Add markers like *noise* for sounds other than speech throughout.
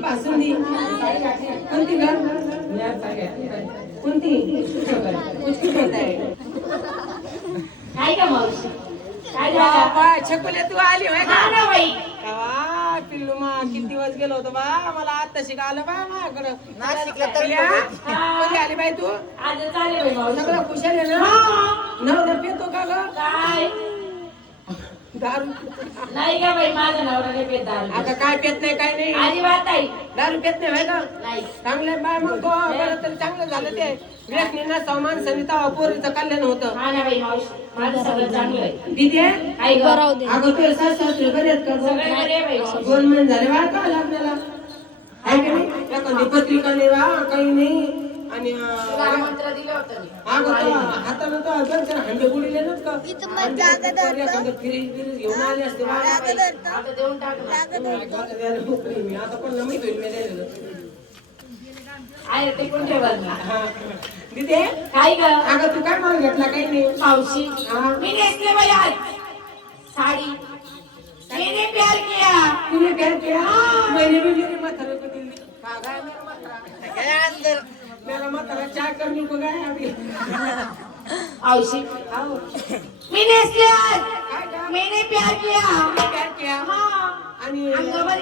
बासुंदी. कोणती कोणती? काय का मावशी? काय छकुले तू आली होय हा का पिल्लू मा किती दिवस गेलो होतो बा? मला आता शिका आलं बा माझ्याकडं नाशिकला आज चालेल बाई मावशी सगळं कुशल आहे ना? हा. नवरा पितो का ग? काय? दारू. नाही का बाई माझा नवरा नाही पेत दारू आता काय पेत नाही काय नाही. अजिबात नाही. दारू पेत नाही होय का नाही. चांगले बाय मग तो बरं तरी चांगलं झालं ते. व्यक्तींना समान सविता पोरीचं कल्याण होतं. हा ना बाई मावशी माझं सगळं चांगलं आहे. दिदी काय ग? अगं तुझे सासू बरे आहेत का सगळे गं? बरे आहे बाई मावशी. दोन महिने झाले वाट आला आपल्याला आहे की नाही? एखादी पत्रिका नाही राहा काही नाही. आणि अं, मंत्र दिलं होतं मी अगं तो हातानं तो दोन चार हंडे बुडीले नात का एखादं फ्रीज बिरीज घेऊन आले असते बा. आता मी. पण माहीत होईल मी आहे ते. दिदी? काय ग? अगं तू काय माल घेतला काही नाही? मावशी. हा. मी नेसले बाई आज. साडी. मैंने प्यार किया तूने प्यार किया मैंने भी मेरे माथारे को दिल. मेरा चाय करने को अभी? मैंने प्यार किया. प्यार किया हा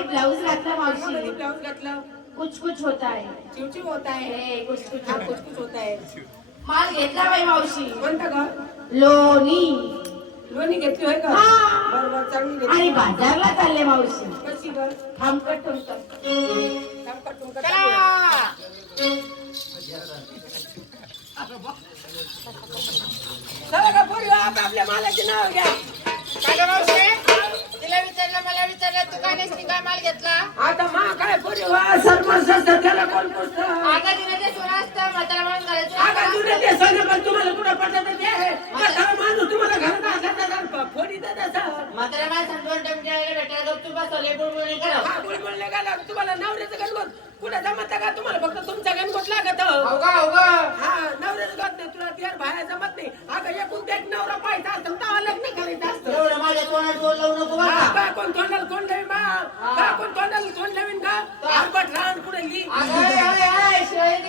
ब्लाऊज घातला मावशी ब्लाउज घातला. कुछ कुछ होता है. चिवचिव होता है. कुछ कुछ हा कुछ कुछ होता है. माल घेतला बाई मावशी. कोणता का लोणी. लोणी घेतली होय का? हा. बरोबर चांगली आणि बाजारला चालले मावशी. कशी ग थांबकट चला का पोरी आप आपल्या मालाचे नाव घ्या. काय गं मावशी. तिला विचारलं मला विचारलं तू काय नेसली काय माल घेतला? आता मा काय पोरी वा सरपंच असतं त्याला कोण पुसतं आता तिने ते सोनं असतं म्हातारा म्हणून आता करायचं तुला ते सोनं पण तुम्हाला कुठं पटत ते आता माणूस तुम्हाला घरात असला तर फोडी देत असं म्हातारा माणसं दोन टाइम भेटायला गपचूप बसवले बुळबुळ नाही करावं हा बोल बोलले का तुम्हाला नवऱ्याचं गणगोत कुठं जमत का? तुम्हाला फक्त तुमचा गणगोत लागत. अवघा अवघा हा नाही तुला त्यार बाहेर जमत नाही. अगं एकूण एक नवरा पाहिजे असतं तेव्हा लग्न करायचं असतं. एवढं माझ्या तोंडात बोल लावू नको बरं हा, का? का कोण तोंडाला कोण नवीन बा? का कोण तोंडाला कोण नवीन का कुठे अगं,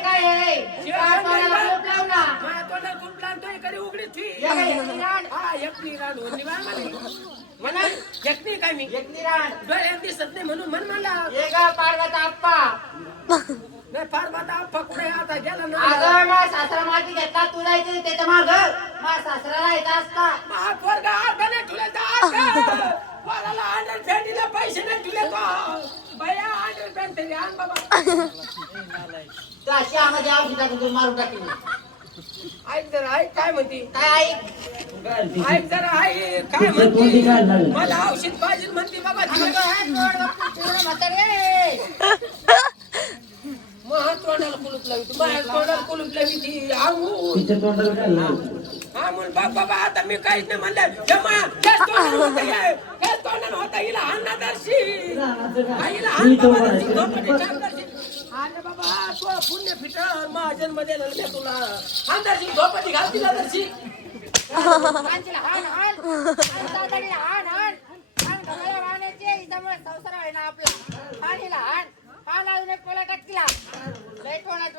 काय आहे? लाव ना. माझ्या तोंडाला एकटी रान? हा एकटी राहण होती बा मला म्हणा. एकटी काय मी. डोळ्यात दिसत नाही म्हणून म्हण मला. ये गा आप्पा. नाही फार बाता आप्पा कुठे आता गेला ना. अगं, सासरा माती घेतला तू जायचं त्याच्या माग. मा सासरा राहायचा असता. मा पोरगा आता नाही तुला जा पोराला अंडर पॅन्टीला पैसे नाही तुले तो. बया अंडर पॅन्ट तरी आण बाबा. तू अशी आम्हाला औषध टाकून तू मारून टाकेल ऐक जरा ऐक काय म्हणती? काय ऐक ऐक जरा ऐक काय म्हणती? मला औषध पाहिजे म्हणती बाबा. अगं, गप्पा ठेवून म्हातारे. मग तोंडाला कुलूप लावी तू माझ्या तोंडाला कुलूप लावी ती आंघोळ तिच्या तोंडाला काय लावलं? हा म्हणून बाप बाबा आता मी काहीच नाही म्हणलं हे मा, हेच तोंडानं होतं हे. हेच तोंडानं होतं. हिला हाणणार दर्शी. हा, हिला हाण मी तो बाबा म्हणायचं. दर्शी. झोपाटी चार दर्शी. हाण रे बाबा तू पुण्य फिटर मा जन्म दिला मी तुला हाण दर्शी झोपाटी घाल तिला दर्शी माणसाला हाण, हाण. माणसाला हाण, हाण. हाण, गव्हाला वाहण्याचे, हिच्यामुळे संसार आहे ना आपला. हाण हिला, हाण. हाण अजून एक पोला टाक तिला. लय तोंडात तोंड लावती, चाबरी रान. बाया, वर आला का पा? काय रे बोलत होती तिला? हा? हाण,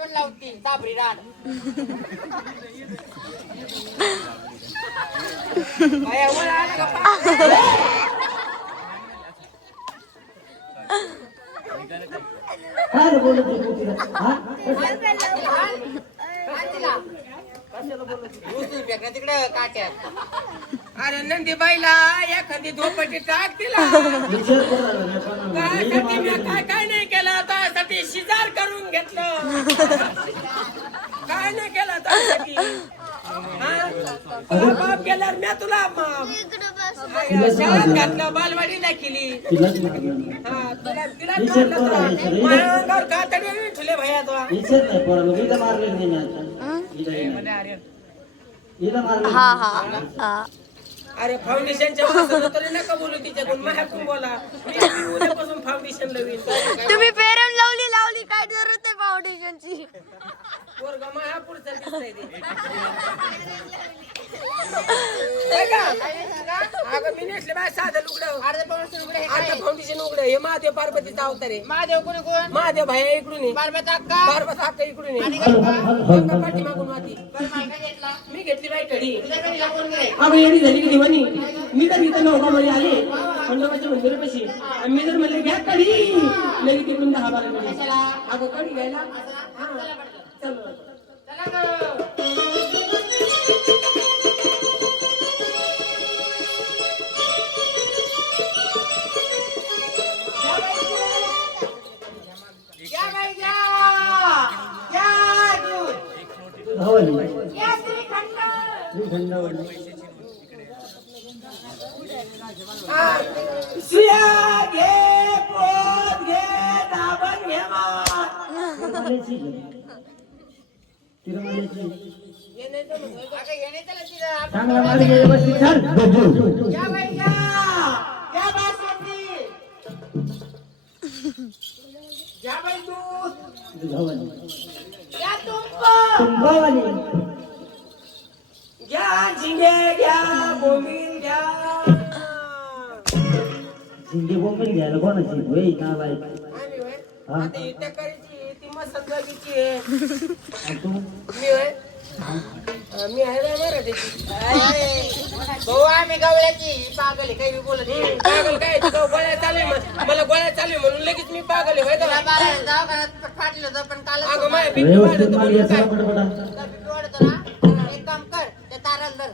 हाण तिला. उचलून फेकणं तिकडं काट्यात. अरे नंदी बाईला एखादी झोपाटी टाक तिला काय काय नाही शिजार करून घेतलं काय नाही केलं त्यासाठी हा? तुला बाप केल्यावर मी तुला म- शाळेत घातलं बालवाडीला केली तिलाच मारलं. हा तुला तिला मारलं तुला. माझ्या अंगावर कातडी ठुले भैया तो विचार नाही पोराला. हिला मारलं नाही ना आता. हिला नाही. हिला मारलं हा. हा हा अरे फाउंडेशनच्या वासानं तरी नका बोलू तिच्याकडून माझ्याकडून बोला मी उद्यापासून फाउंडेशन लावीन तुम्ही जरूरत आहे फाउंडेशनची पोरगा माया पुढचं दिसतंय ते. काय का? अगं मी नेसले बाय साधं लुगडं. अर्धे पाऊण उघडे हे आता काय? फाउंडेशन उघडं हे महादेव पार्वतीचा अवतार आहे. महादेव कोणी कोण? महादेव भाया इकडून आहे. पार्वत अक्का? पार्वत इकडून आहे. आणि गप्पा? गंगा पाठीमागून माती बरं, मालका घेतला. मी घेतली कोण गेले अगं एवढी झाली की दिवाणी. मी तर इथं नवगामध्ये आले खंडोबाच्या मंदिरापाशी आणि मी जर म्हणले घ्या कडी लगेच तिकडून दहा बारा कडी अगं कडी घ्यायला. या श्रीखंड. सुया घे पोत घे दाबण घे चांगला माल घे व्यवस्थित छान या बाई, या. या बासमती. या बाई, दूध. या तुंब. झिंगे शिंदे बोंबील घ्यायला कोणाची? होय ना बाई? आम्ही होय. हा. आता ही टकारीची आहे, ती मसलदारीची आहे. आणि तू? मी होय. अं, मी आहे ना मराठीची. भाऊ आम्ही गवळ्याची ही पागल आहे, काही बी बोलत नाही. हम्म, पागल काय? गोळ्या चालू आहे म्हण- मला गोळ्या चालू आहे म्हणून लगेच मी पागल आहे होय तुला तेव्हा. बारा दवाखान्यात फाटलं होतं, पण कालच अगं माय तुला BP वाढत व्यवस्थित माल म्हणून घ्यायचा काय पटपटा. BP वाढतो ना, एक काम कर त्या ताराला धर.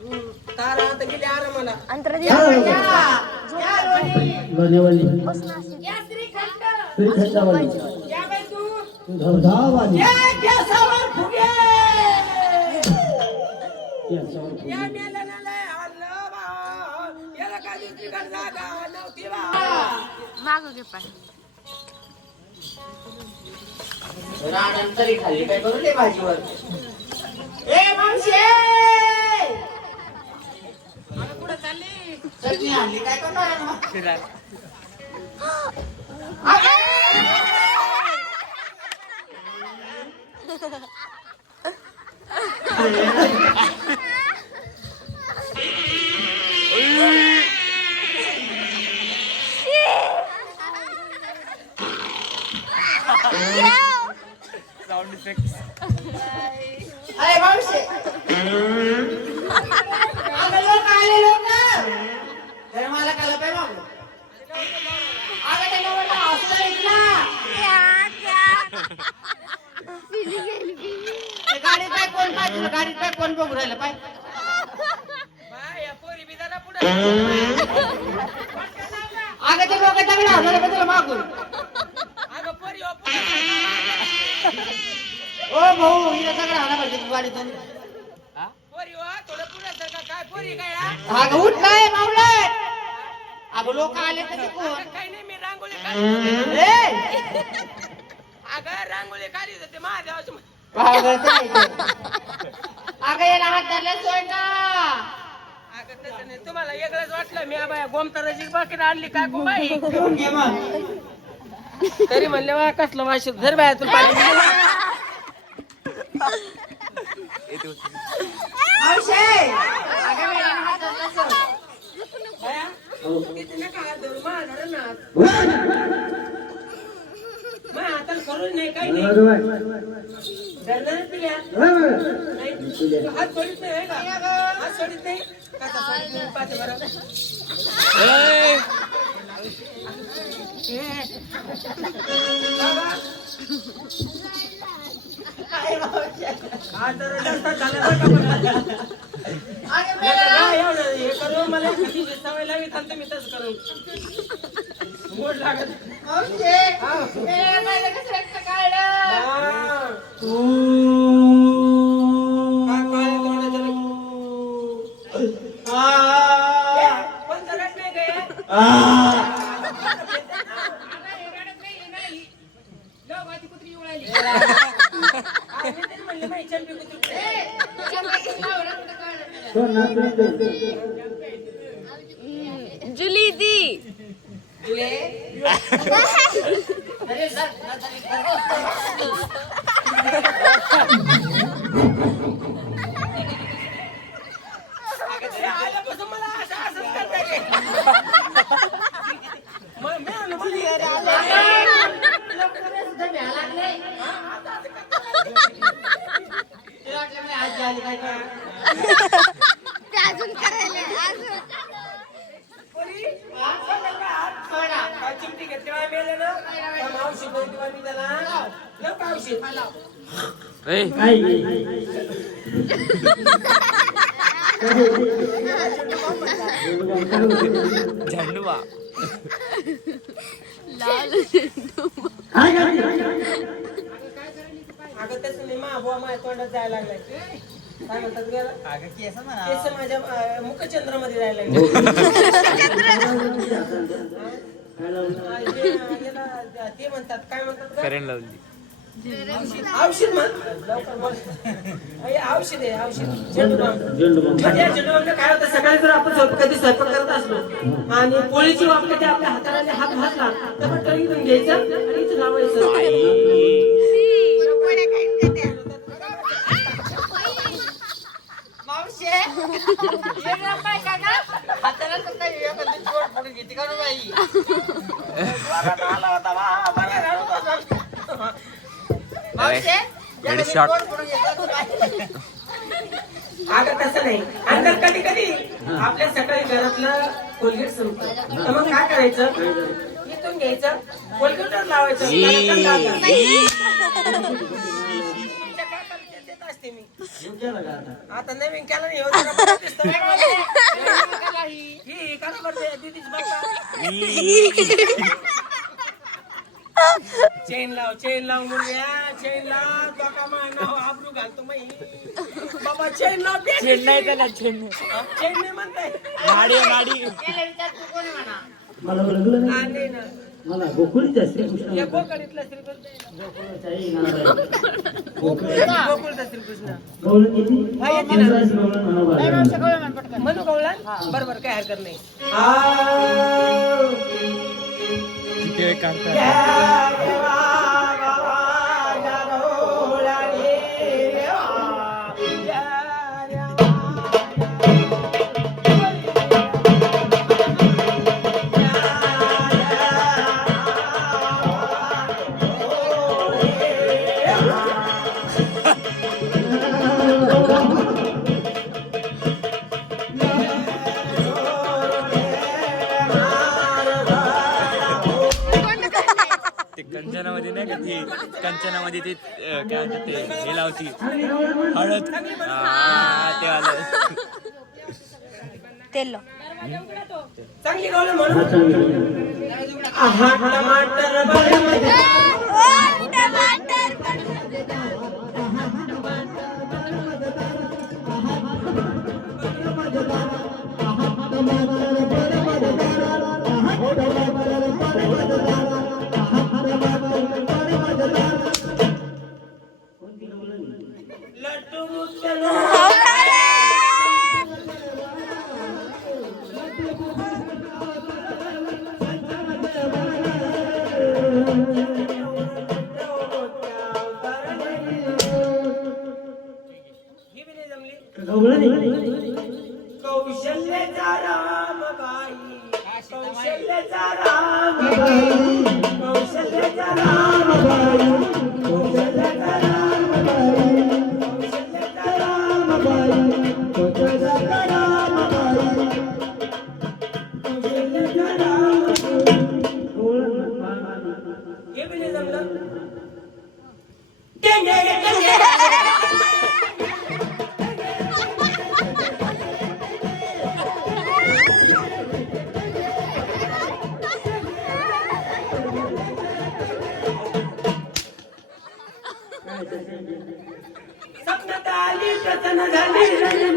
हम्म, तारा आता गेली आरामाला. अंतर लोण्यावाली या. श्रीखंड श्रीखंडावाली धावधावाली बा. याला काय करू दे भाजीवर? ए चालली चटणी आणली काय करणार मग? अरे मावशे आले इथला ते गाडीत काय कोण पाय तुला गाडीत काय कोण बघू राहिलं पाय. अगं ते लोक दगड हरवलं का तुला मागून. ओ भाऊ हिला दगड हरा पाहिजे तू गाडीतून पोरी हो, थोडं पुढं सरका. काय पोरी काय? अगं उठ नाही मावलट अगं लोक आले तर ते कोण काही नाही मी रांगोळी काढली. ए! अगं रांगोळी काढली होती महादेवाची पागल आहे ते. अगं याला हात धरला सोड ना। अगं तसं नाही तुम्हाला वेगळंच वाटलं मी बाया गोमताराची बाकी आणली काय गो बाई घे मग तरी म्हणले वा कसलं वाश धर बाया तुला पाणी मावशे अगं वेळानं हात धरला सोड बाया, किती नका हात धरू, धर ना हात. माझ्या करून नाही काही नाही धरणार पिल्या नाही. तू हात सोडित नाही का हात सोडित नाही झालं का काय एवढं हे. करून मला एखादी सवय लावी थांबते मी तसं गोड लागत हा. काय すげえ! लाल काय करते? अगं तसं नाही मा बुवा माझ्या तोंडात जायला लागलाय काय म्हणतात? केस माझ्या अं, मुखचंद्रामध्ये जायला लागले लावलं? ते म्हणतात काय म्हणतात गं? औषध म्हण बोल. हे औषध आहे औषध झेंडू बाम. झेंडू बाम. म्हणजे या झेंडू बामने काय होतं सकाळी जर आपण स्वयंपाक कधी स्वयंपाक करत असलो आणि पोळीची वाफ कधी आपल्या हाताला हात घातला तर मग टळी घेऊन घ्यायचं आणि इथं लावायचं? हाताला हे घेते का बाई? *laughs* अगं तसं नाही. आणि कधी कधी आपल्या सकाळी घरातलं कोलगेट संपतं तर मग काय करायचं? इथून घ्यायचं कोलगेटवर लावायचं त्याला कण लावायचं. तुमच्या काकाला ते देत असते मी. आता? आता नवीन केलं नाही हो जरा *laughs* बरं दिसतं. ही. ही दीदीची चेन लाव चेन लाव मुलगा चेन लाव. तो का माय नाव आबरू घालतो मै बाबा चेन लाव चेन नाही त्याला चेन चेन नाही म्हणताय. गेल्या विचार तू कोणी म्हणा? मला ओळखलं नाही. हा, नाही ना. मला गोकुळीचा श्रीकृष्ण. कोकणीतला श्रीकृष्ण गवळण? हा, बरोबर काय हरकत नाही. ते ते हे लावती हळद ते आलं. तेल चांगली गवळण म्हणू लड्डू मुत्तनो स्वप्नात आली प्रसन्न झाली. रंजन